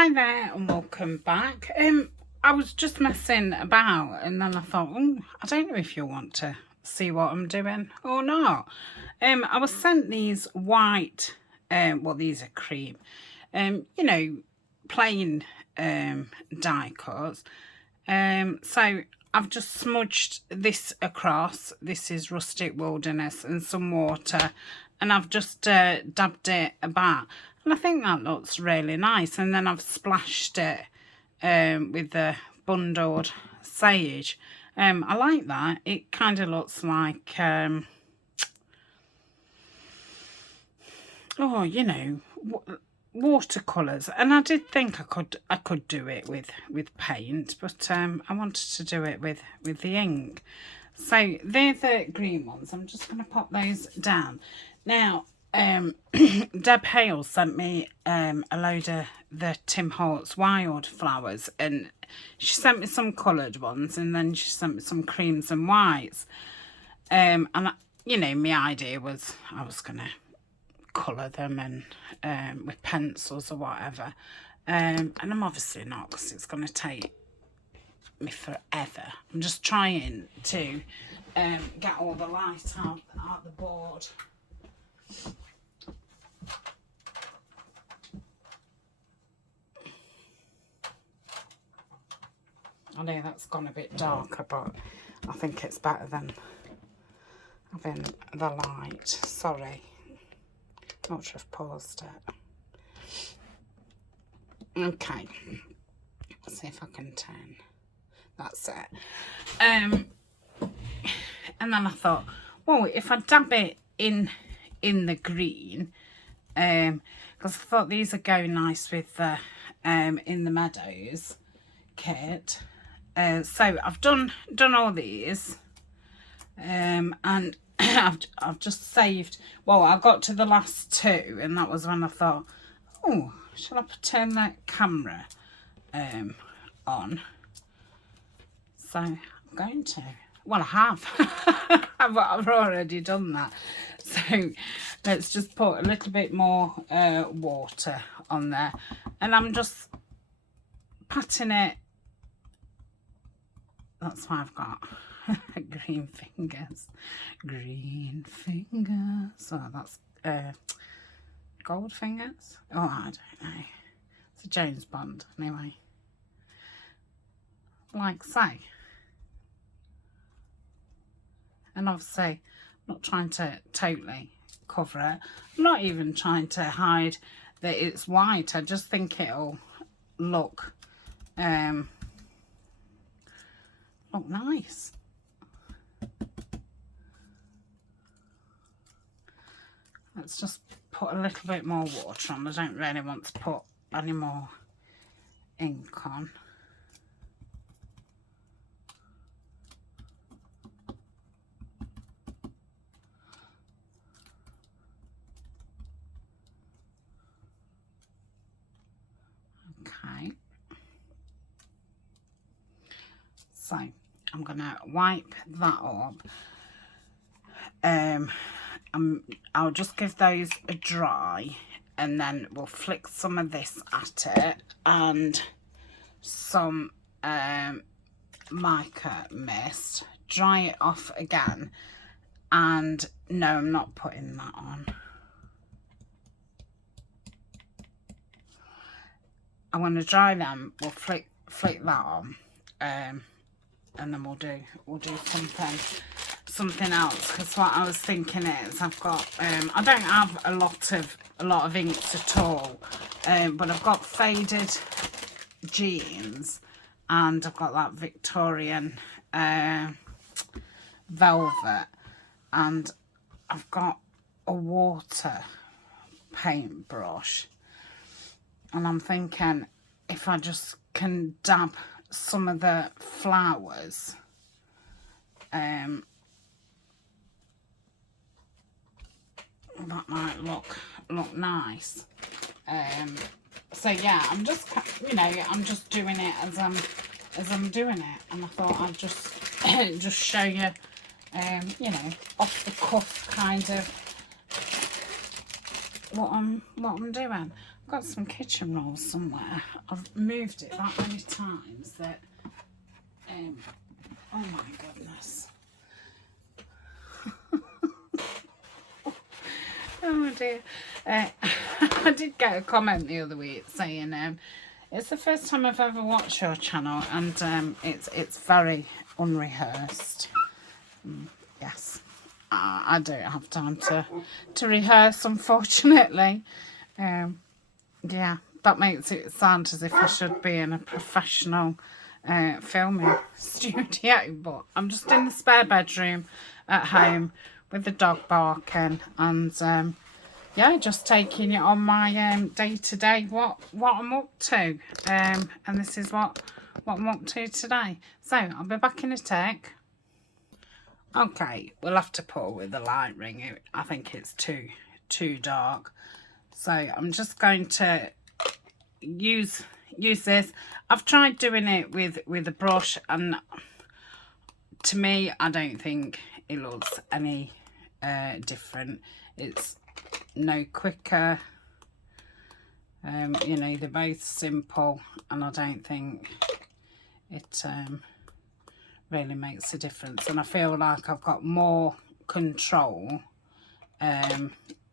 Hi there and welcome back. I was just messing about and then I thought, I don't know if you want to see what I'm doing or not. I was sent these white, well these are cream, plain die cuts. So I've just smudged this across. This is Rustic Wilderness and some water, and I've just dabbed it about, and I think that looks really nice. And then I've splashed it with the bundled sage. I like that. It kind of looks like watercolors, and I did think I could do it with paint, but I wanted to do it with the ink. So they're the green ones. I'm just going to pop those down now. Deb Hale sent me a load of the Tim Holtz wildflowers, and she sent me some coloured ones, and then she sent me some creams and whites. And my idea was I was gonna colour them and with pencils or whatever, and I'm obviously not, because it's going to take me forever. I'm just trying to get all the light out the board. I know that's gone a bit darker, but I think it's better than having the light. Sorry. Not sure I've paused it. Okay. Let's see if I can turn. That's it. And then I thought, well, if I dab it in the green, because I thought these would go nice with the in the Meadows kit. So I've done all these, and I've just saved. Well, I got to the last two, and that was when I thought, oh, shall I turn the camera on? So I'm going to. Well, I have. I've already done that. So let's just put a little bit more water on there, and I'm just patting it. That's why I've got green fingers. Green fingers. So that's gold fingers. Oh, I don't know. It's a James Bond anyway. Like so. And obviously, I'm not trying to totally cover it. I'm not even trying to hide that it's white. I just think it'll look nice. Let's just put a little bit more water on. I don't really want to put any more ink on. Okay. So I'm gonna wipe that up. I'll just give those a dry, and then we'll flick some of this at it and some mica mist, dry it off again, and no, I'm not putting that on. I want to dry them. We'll flick that on, and then we'll do something else, because what I was thinking is I've got I don't have a lot of inks at all, but I've got faded jeans, and I've got that Victorian velvet, and I've got a water paintbrush, and I'm thinking if I just can dab some of the flowers that might look nice. So yeah, I'm just I'm just doing it as I'm doing it, and I thought I'd just show you off the cuff kind of what I'm doing. I've got some kitchen rolls somewhere. I've moved it that many times that, oh my goodness. Oh dear. I did get a comment the other week saying, it's the first time I've ever watched your channel, and it's very unrehearsed. Yes, I don't have time to rehearse, unfortunately. Yeah, that makes it sound as if I should be in a professional filming studio, but I'm just in the spare bedroom at home with the dog barking, and yeah, just taking it on my day-to-day what I'm up to, and this is what I'm up to today. So I'll be back in a tick. Okay, we'll have to put with the light ring. I think it's too dark, so I'm just going to use this. I've tried doing it with a brush, and to me I don't think it looks any different. It's no quicker, you know, they're both simple, and I don't think it really makes a difference, and I feel like I've got more control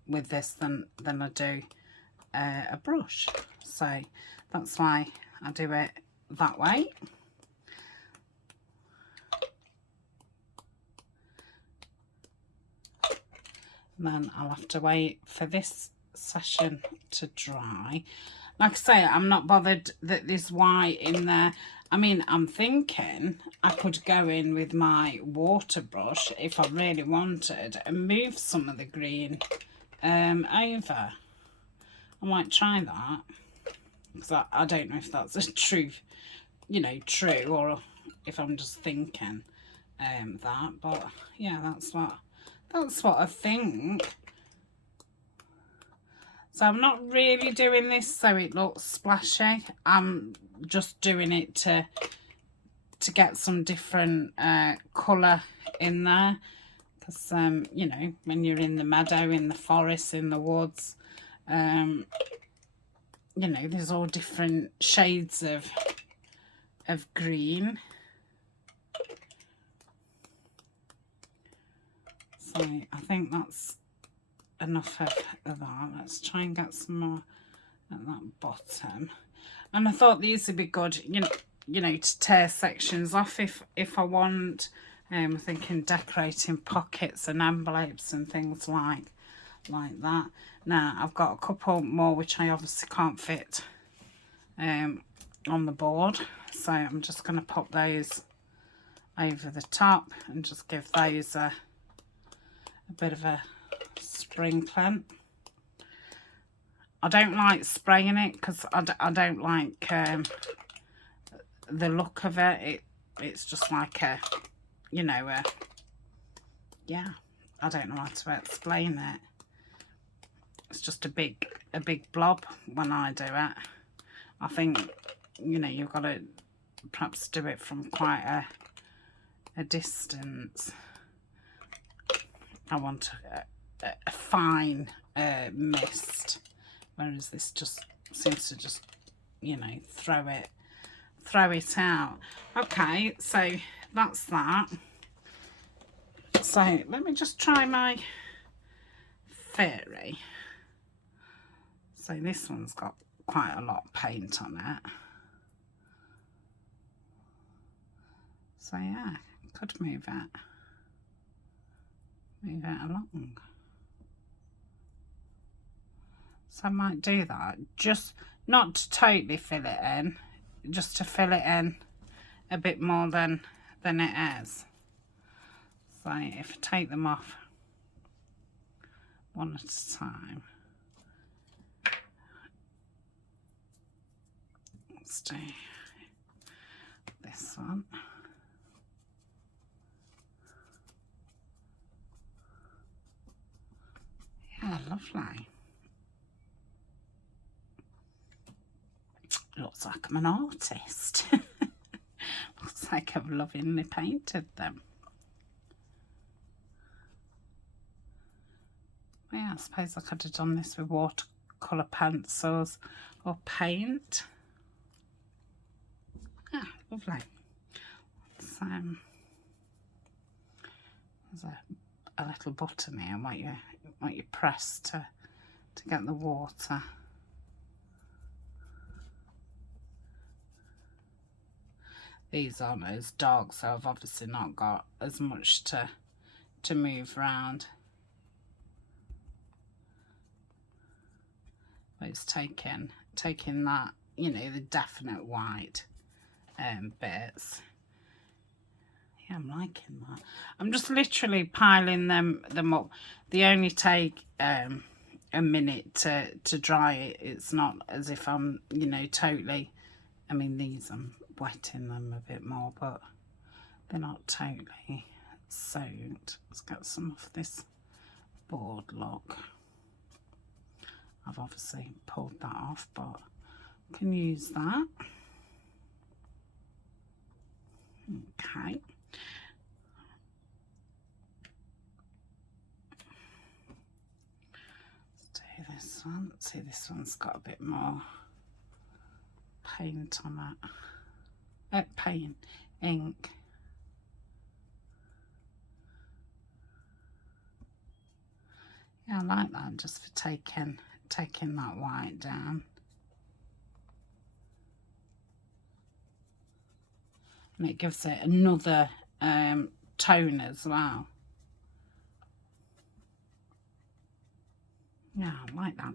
with this than I do a brush, so that's why I do it that way. And then I'll have to wait for this session to dry. Like I say, I'm not bothered that there's white in there. I mean, I'm thinking I could go in with my water brush if I really wanted and move some of the green over. I might try that, because I don't know if that's a true, you know, true, or if I'm just thinking that. But yeah, that's what I think. So I'm not really doing this so it looks splashy. I'm just doing it to get some different colour in there, because you know, when you're in the meadow, in the forest, in the woods, you know, there's all different shades of green. So I think that's enough of that. Let's try and get some more at that bottom. And I thought these would be good, you know, to tear sections off if I want. I'm thinking decorating pockets and envelopes and things like that. Now I've got a couple more which I obviously can't fit on the board, so I'm just going to pop those over the top and just give those a bit of a sprinkling. I don't like spraying it because I don't like the look of it. It's just like a, you know, yeah, I don't know how to explain it. It's just a big blob when I do it. I think, you know, you've got to perhaps do it from quite a distance. I want a fine mist, whereas this just seems to just, you know, throw it out. Okay, so that's that. So let me just try my fairy. So this one's got quite a lot of paint on it. So yeah, could move it along. So I might do that, just not to totally fill it in, just to fill it in a bit more than it is. So if I take them off one at a time. Let's do this one. Yeah, lovely. Looks like I'm an artist. Looks like I've lovingly painted them. Yeah, I suppose I could have done this with colour pencils or paint. Ah, lovely. So, there's a little button here, what you press to get the water. These aren't as dark, so I've obviously not got as much to move around. But it's taking that, you know, the definite white bits. Yeah, I'm liking that. I'm just literally piling them up. They only take a minute to dry it. It's not as if I'm, you know, totally, I mean, these I'm wetting them a bit more, but they're not totally soaked. Let's get some of this board look. I've obviously pulled that off, but I can use that. Okay. Let's do this one. See, this one's got a bit more paint on it. Ink. Yeah, I like that, just for taking that white down. And it gives it another tone as well. Yeah, I like that.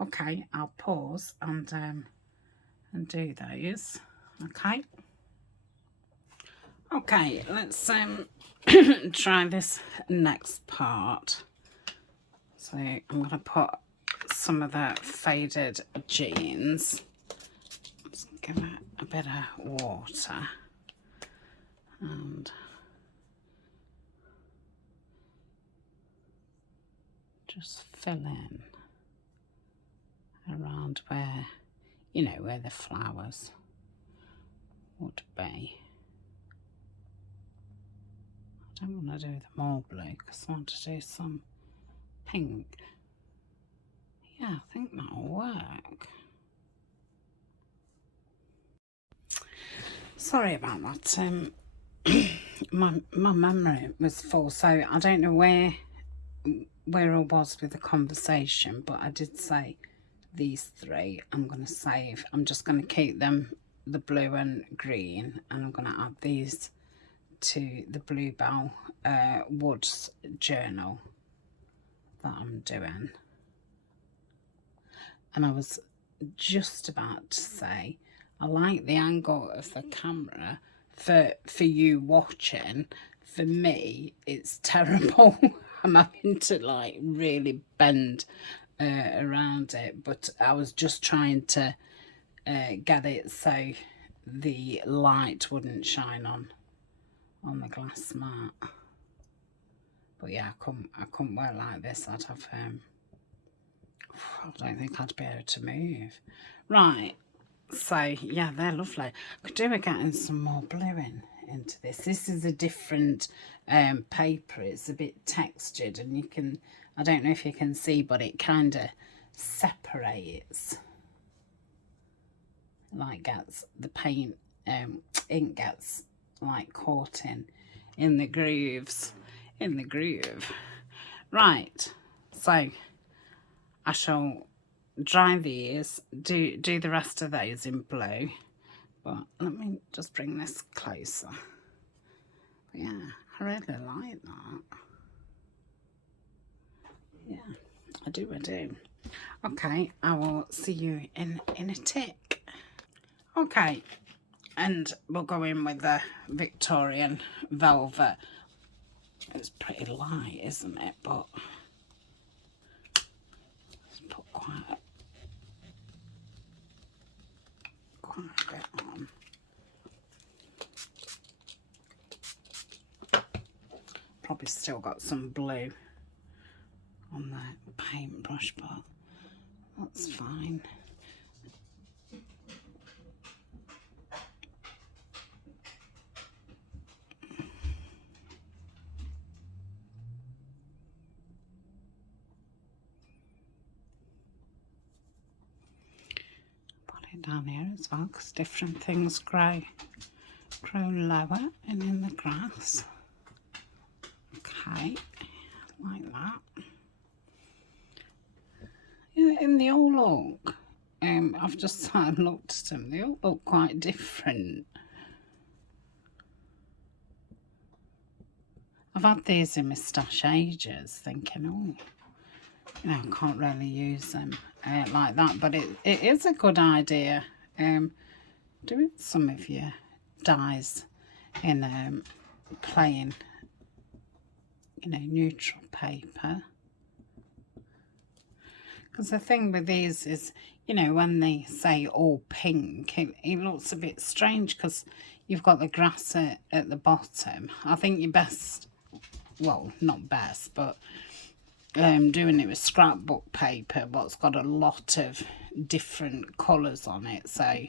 Okay, I'll pause and do those. Okay. Okay, let's try this next part. So I'm going to put some of the faded jeans. Let's give it a bit of water and just fill in around where, you know, where the flowers would be. I don't want to do them all blue because I want to do some pink. Yeah, I think that'll work. Sorry about that. My memory was full, so I don't know where I was with the conversation, but I did say these three I'm going to save. I'm just going to keep them, the blue and green, and I'm going to add these to the Bluebell Woods journal that I'm doing. And I was just about to say, I like the angle of the camera for you watching. For me, it's terrible. I'm having to like really bend around it, but I was just trying to get it so the light wouldn't shine on the glass mat. But yeah, I couldn't work like this. I'd have I don't think I'd be able to move. Right, so yeah, they're lovely. I could do with getting some more blue into this. This is a different paper. It's a bit textured, and you can, I don't know if you can see, but it kind of separates, like gets the paint, ink gets like caught in the grooves, in the groove. Right, so I shall dry these, do the rest of those in blue, but let me just bring this closer. But yeah, I really like that. Yeah, I do. Okay, I will see you in a tick. Okay, and we'll go in with the Victorian velvet. It's pretty light, isn't it? But let's put quite a bit on. Probably still got some blue on the paintbrush, but that's fine. it down here as well, because different things grow lower and in the grass. Okay, like that. Yeah, and they all look, I've just sat and looked at them, they all look quite different. I've had these in my stash ages, thinking, oh, you know, I can't really use them like that, but it is a good idea doing some of your dies in plain, you know, neutral paper. Because the thing with these is, you know, when they say all pink, it looks a bit strange because you've got the grass at the bottom. I think you're best, well, not best, but doing it with scrapbook paper, what's got a lot of different colours on it. So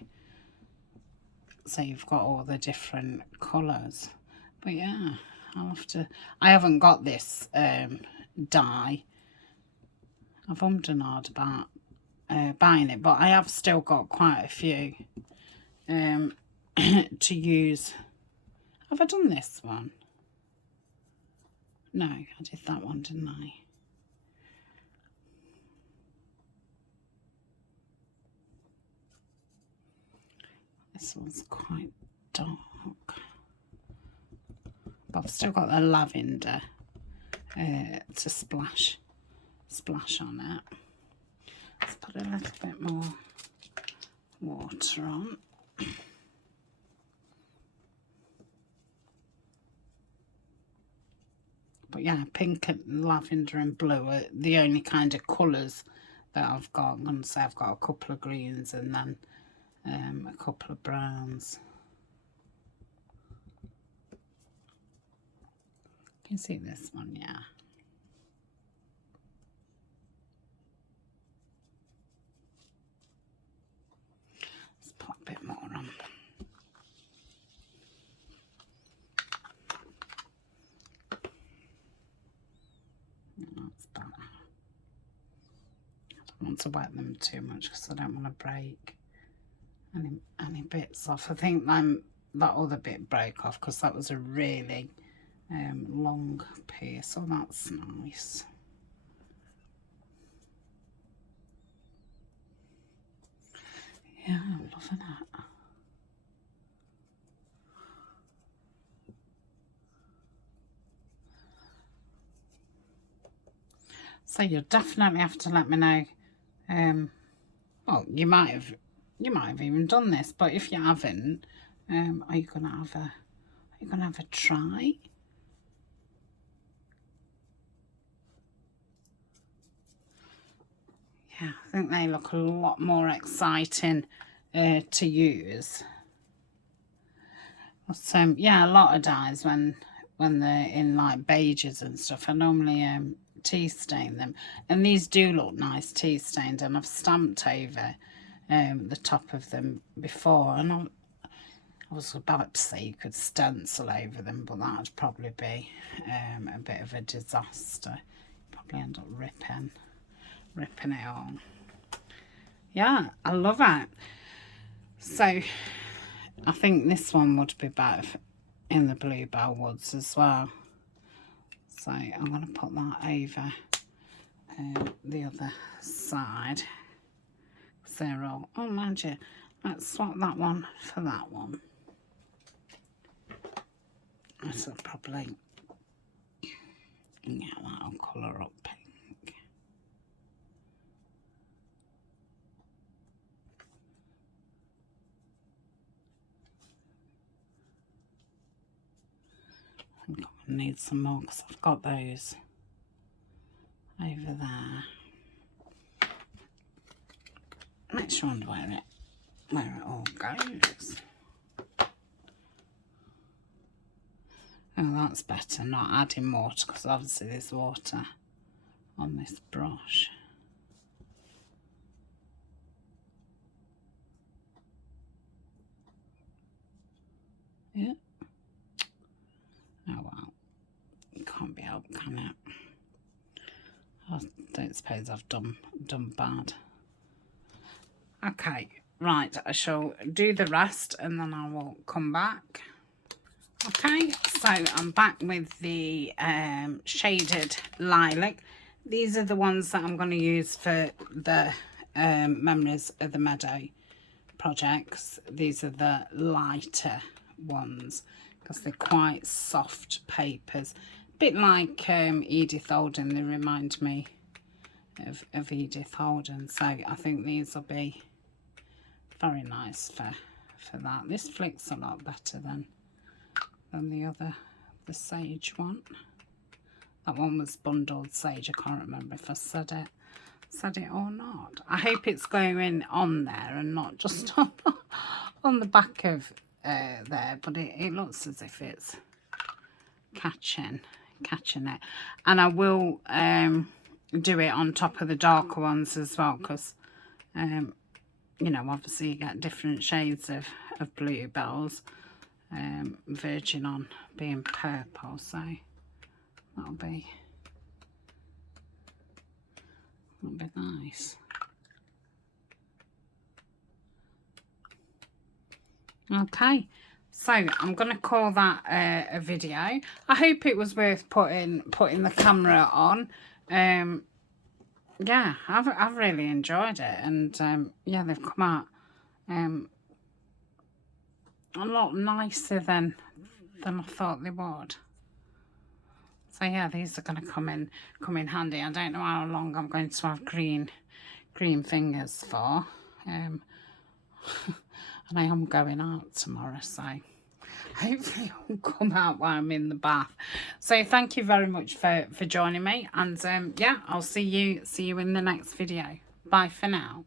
you've got all the different colours. But yeah, I'll have to, I haven't got this dye. I've ummed and ahed about buying it, but I have still got quite a few to use. Have I done this one? No, I did that one, didn't I? This one's quite dark, but I've still got the lavender to splash on it. Let's put a little bit more water on. But yeah, pink and lavender and blue are the only kind of colours that I've got. I'm going to say I've got a couple of greens and then a couple of browns. Can you see this one? Yeah. Let's put a bit more on. That's that. I don't want to wet them too much because I don't want to break any bits off. I think that other bit broke off because that was a really long piece, so that's nice. Yeah, I'm loving it. So you'll definitely have to let me know. Well, you might have even done this, but if you haven't, are you gonna have a try? Yeah, I think they look a lot more exciting to use. But, yeah, a lot of dyes when they're in like beiges and stuff, I normally tea stain them, and these do look nice tea stained, and I've stamped over the top of them before, and I was about to say you could stencil over them, but that'd probably be a bit of a disaster. Probably end up ripping it all. Yeah, I love it. So I think this one would be better in the bluebell woods as well. So I'm going to put that over the other side. So they're all, oh mind you, let's swap that one for that one. This will probably, yeah, that'll colour up pink. I think I'm going to need some more because I've got those over there. Makes you wonder where it all goes. Oh, that's better, not adding water, because obviously there's water on this brush. Yeah. Oh well, it can't be helped, can it? I don't suppose I've done bad. Okay, right, I shall do the rest and then I will come back. Okay, so I'm back with the shaded lilac. These are the ones that I'm going to use for the Memories of the Meadow projects. These are the lighter ones because they're quite soft papers. A bit like Edith Holden, they remind me of Edith Holden. So I think these will be very nice for that. This flicks a lot better than the sage one. That one was bundled sage. I can't remember if I said it or not. I hope it's going on there and not just on the back of there, but it looks as if it's catching it. And I will do it on top of the darker ones as well, because you know, obviously you get different shades of bluebells. Virgin on being purple, so that'll be nice. Okay, so I'm gonna call that a video. I hope it was worth putting the camera on. Yeah, I've really enjoyed it, and yeah, they've come out a lot nicer than I thought they would. So yeah, these are going to come in handy. I don't know how long I'm going to have green fingers for, and I am going out tomorrow, so hopefully it will come out while I'm in the bath. So thank you very much for joining me, and yeah, I'll see you in the next video. Bye for now.